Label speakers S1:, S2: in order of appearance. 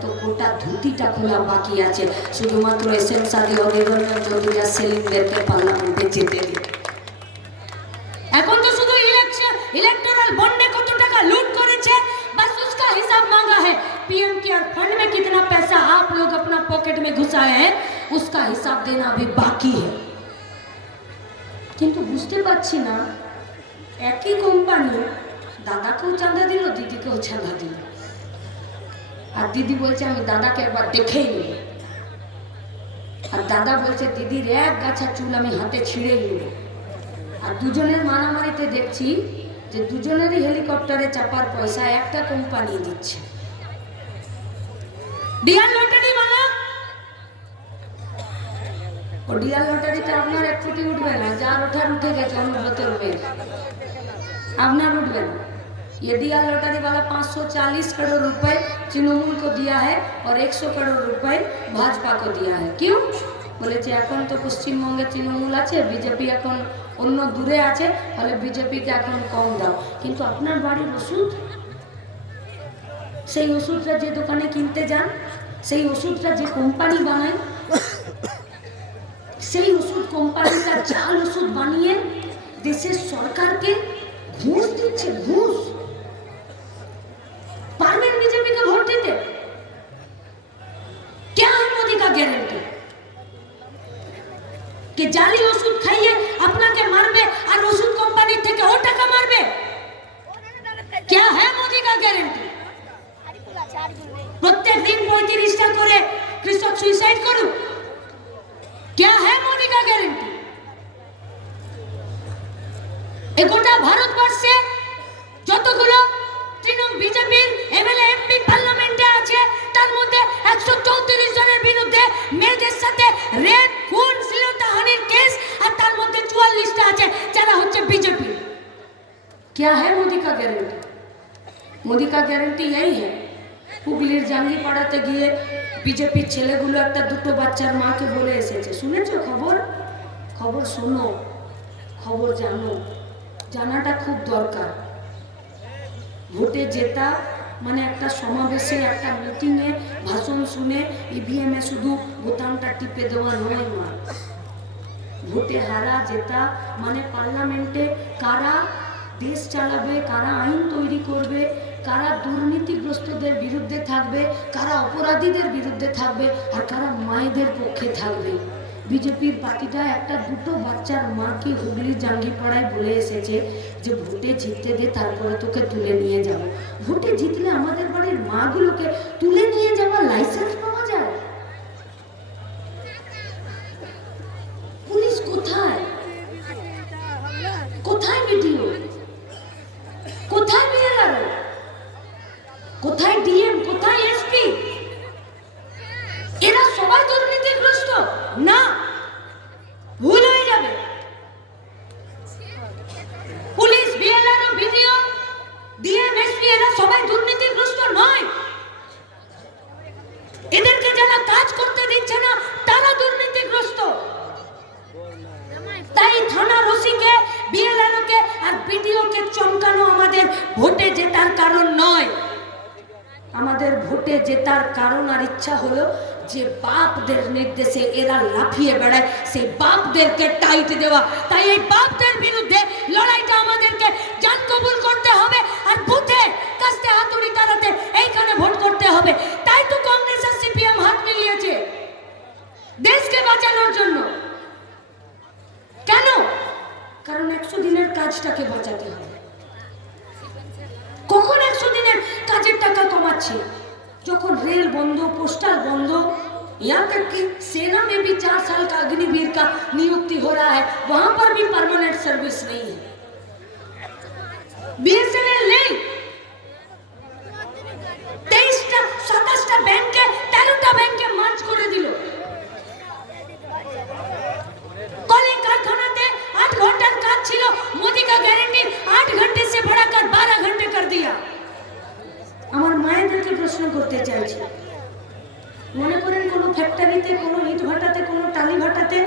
S1: তো গোটা ধুতিটা খোলা বাকি আছে শুধুমাত্র এস এম সাদি অনির্বন্ধন চৌধুরী সেলিমদেরকে পার্লামেন্টে যেতে দিন এখন তো শুধু ইলেকশন इलेक्टोरल बॉन्ड ने कत টাকা लूट করেছে बस उसका हिसाब मांगा है पीएम केयर फंड में कितना पैसा आप लोग अपना पॉकेट में घुसाए हैं उसका हिसाब देना अभी बाकी है কিন্তু বুঝতে পারছি না একই কোম্পানি দাদাকেও চাঁদা দিল দিদিকেও চাঁদা দিল আর দিদি বলছে, আমি দাদাকে একবার দেখেই নি আর দাদা বলছে দিদির এক গাছা চুল আমি হাতে ছিঁড়ে নিব। আর দুজনের মারামারিতে দেখছি যে দুজনেরই হেলিকপ্টারে চাপার পয়সা একটা কোম্পানি দিচ্ছে। ডিয়ার লটারি ও ডিয়ার লটারিতে আপনার এক ফুটি উঠবে না, যার ওঠার উঠে গেছে অন্য বোতল মেয়ে। আপনার উঠবে না। ये दिया लॉटरी वाला 540 करोड़ रुपए तृणमूल को दिया है और 100 करोड़ रुपए भाजपा को दिया है क्यों বলেছে এখন তো পশ্চিমবঙ্গে তৃণমূল আছে বিজেপি এখন অন্য দূরে আছে ফলে বিজেপিকে এখন কম দাও কিন্তু আপনার বাড়ির ওষুধ সেই ওষুধটা যে দোকানে কিনতে যান সেই ওষুধটা যে কোম্পানি বানায় সেই ওষুধ কোম্পানিটা জাল ওষুধ বানিয়ে দেশের সরকারকে ঘুষ দিচ্ছে ঘুষ পারবেন বিজেপিকে ভোট দিতে क्या है मोदी का गारंटी कि জালি ওষুধ খাইয়ে আপনাকে মারবে আর ওষুধ কোম্পানি থেকে ও টাকা মারবে क्या है मोदी का गारंटी প্রত্যেক দিন পঁয়ত্রিশটা করে কৃষক সুইসাইড করুক क्या है मोदी का गारंटी এ গোটা ভারতবর্ষে क्या है मोदी का गारंटी মোদি কা গ্যারান্টি এই হ্যাঁ হুগলির জাঙ্গিপাড়াতে গিয়ে বিজেপির ছেলেগুলো একটা দুটো বাচ্চার মাকে বলে এসেছে শুনেছো খবর খবর শোনো খবর জানো জানাটা খুব দরকার ভোটে জেতা মানে একটা সমাবেশে একটা মিটিংয়ে ভাষণ শুনে ইভিএমে শুধু বোতামটা টিপে দেওয়া নয় মা ভোটে হারা জেতা মানে পার্লামেন্টে কারা দেশ চালাবে, কারা আইন তৈরি করবে, কারা দুর্নীতিগ্রস্তদের বিরুদ্ধে থাকবে, কারা অপরাধীদের বিরুদ্ধে থাকবে আর কারা মায়েদের পক্ষে থাকবে। বিজেপির পার্টিটা একটা দুটো বাচ্চার মাকে হুগলি জাঙ্গিপাড়ায় বলে এসেছে যে, ভোটে জিততে দে, তারপরে তোকে তুলে নিয়ে যাব। ভোটে জিতলে আমাদের বাড়ির মাগুলোকে তুলে নিয়ে যাওয়ার লাইসেন্স কোথায় ডিএম কোথায় এসপি আমাদের ভোটে জেতার কারণ আর ইচ্ছা হলো যে বাপদের নির্দেশে এরা লাফিয়ে বেড়ায়, সেই বাপদেরকে টাইট দেওয়া। তাই এই বাপদের বিরুদ্ধে লড়াইটা আমাদেরকে জান কবুল করতে হবে আর বুথে কাস্তে হাতুড়ি তাড়াতে এইখানে ভোট করতে হবে। তাই তো কংগ্রেস আর সিপিএম হাত মিলিয়েছে দেশকে বাঁচানোর জন্য। কেন? কারণ একশো দিনের কাজটাকে বাঁচাতে হবে। টাকা কমাচ্ছে যখন रेल बंद हो पोस्टल बंद हो यहाँ तक कि सेना में भी चार साल का अग्निवीर का नियुक्ति हो रहा है वहां पर भी परमानेंट सर्विस नहीं है बीएसएनएल প্রশ্ন করতে চাইছি। মনে করেন কোনো ফ্যাক্টরিতে কোনো ইট ভাটাতে কোনো টালি ভাটাতে